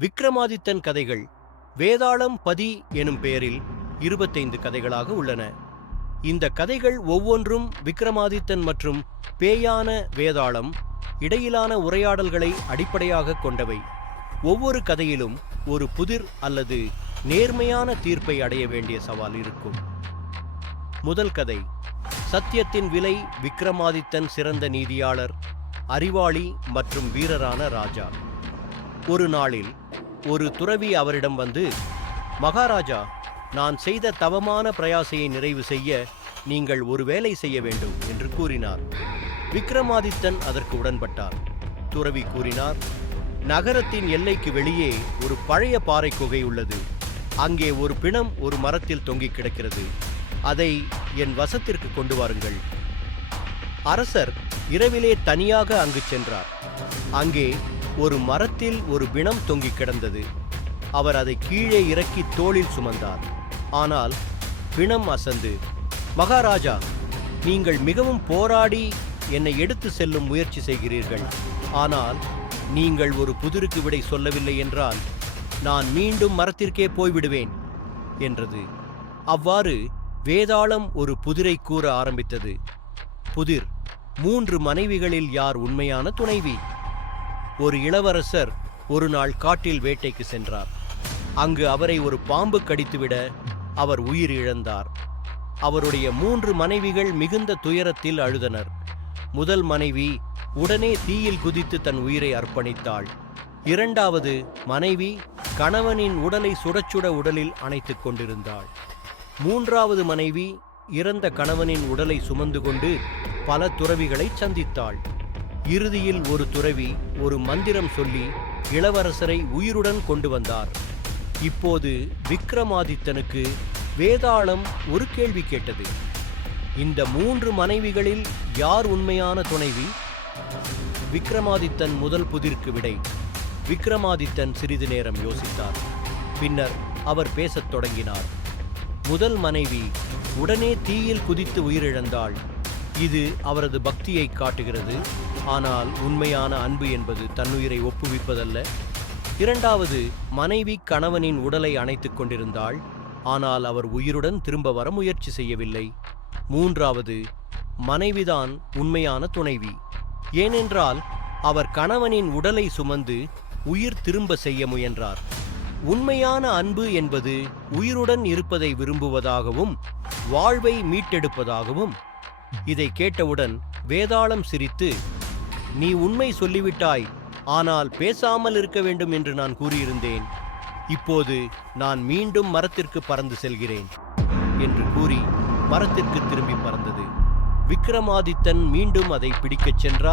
விக்ரமாதித்தன் கதைகள் வேதாளம் பதி எனும் பெயரில் 25 கதைகளாக உள்ளன. இந்த கதைகள் ஒவ்வொன்றும் விக்ரமாதித்தன் மற்றும் பேயான வேதாளம் இடையிலான உரையாடல்களை அடிப்படையாக கொண்டவை. ஒவ்வொரு கதையிலும் ஒரு புதிர் அல்லது நேர்மையான தீர்ப்பை அடைய வேண்டிய சவால் இருக்கும். முதல் கதை, சத்தியத்தின் விலை. விக்ரமாதித்தன் சிறந்த நீதியாளர், அறிவாளி மற்றும் வீரரான ராஜா. ஒரு நாளில் ஒரு துறவி அவரிடம் வந்து, மகாராஜா, நான் செய்த தவமான பிரயாசையை நிறைவு செய்ய நீங்கள் ஒரு வேலை செய்ய வேண்டும் என்று கூறினார். விக்ரமாதித்தன் அதற்கு உடன்பட்டார். துறவி கூறினார், நகரத்தின் எல்லைக்கு வெளியே ஒரு பழைய பாறை குகை உள்ளது. அங்கே ஒரு பிணம் ஒரு மரத்தில் தொங்கிக் கிடக்கிறது. அதை என் வசத்திற்கு கொண்டு வாருங்கள். அரசர் இரவிலே தனியாக அங்கு சென்றார். அங்கே ஒரு மரத்தில் ஒரு பிணம் தொங்கிக் கிடந்தது. அவர் அதை கீழே இறக்கி தோளில் சுமந்தார். ஆனால் பிணம் அசந்து, மகாராஜா, நீங்கள் மிகவும் போராடி என்னை எடுத்து செல்லும் முயற்சி செய்கிறீர்கள். ஆனால் நீங்கள் ஒரு புதிருக்கு விடை சொல்லவில்லை என்றால் நான் மீண்டும் மரத்திற்கே போய்விடுவேன் என்றது. அவ்வாறு வேதாளம் ஒரு புதிரை கூற ஆரம்பித்தது. புதிர், 3 மனைவிகளில் யார் உண்மையான துணைவி? ஒரு இளவரசர் ஒரு நாள் காட்டில் வேட்டைக்கு சென்றார். அங்கு அவரை ஒரு பாம்பு கடித்துவிட அவர் உயிர் இழந்தார். அவருடைய 3 மனைவிகள் மிகுந்த துயரத்தில் அழுதனர். முதல் மனைவி உடனே தீயில் குதித்து தன் உயிரை அர்ப்பணித்தாள். 2வது மனைவி கணவனின் உடலை சுடச்சுட உடலில் அணைத்துக் கொண்டிருந்தாள். 3வது மனைவி இறந்த கணவனின் உடலை சுமந்து கொண்டு பல துறவிகளை சந்தித்தாள். இறுதியில் ஒரு துறவி ஒரு மந்திரம் சொல்லி இளவரசரை உயிருடன் கொண்டு வந்தார். இப்போது விக்ரமாதித்தனுக்கு வேதாளம் ஒரு கேள்வி கேட்டது. இந்த 3 மனைவிகளில் யார் உண்மையான துணைவி? விக்ரமாதித்தன் முதல் புதிருக்கு விடை. விக்ரமாதித்தன் சிறிது நேரம் யோசித்தார். பின்னர் அவர் பேசத் தொடங்கினார். முதல் மனைவி உடனே தீயில் குதித்து உயிரிழந்தாள். இது அவரது பக்தியை காட்டுகிறது. ஆனால் உண்மையான அன்பு என்பது தன்னுயிரை ஒப்புவிப்பதல்ல. 2வது மனைவி கணவனின் உடலை அணைத்துக் கொண்டிருந்தாள். ஆனால் அவர் உயிருடன் திரும்ப வர முயற்சி செய்யவில்லை. 3வது மனைவிதான் உண்மையான துணைவி. ஏனென்றால் அவர் கணவனின் உடலை சுமந்து உயிர் திரும்ப செய்ய முயன்றார். உண்மையான அன்பு என்பது உயிருடன் இருப்பதை விரும்புவதாகவும் வாழ்வை மீட்டெடுப்பதாகவும். இதை கேட்டவுடன் வேதாளம் சிரித்து, நீ உண்மை சொல்லிவிட்டாய். ஆனால் பேசாமல் இருக்க வேண்டும் என்று நான் கூறியிருந்தேன். இப்போது நான் மீண்டும் மரத்திற்கு பறந்து செல்கிறேன் என்று கூறி மரத்திற்கு திரும்பி பறந்தது. விக்ரமாதித்தன் மீண்டும் அதை பிடிக்கச் சென்றார்.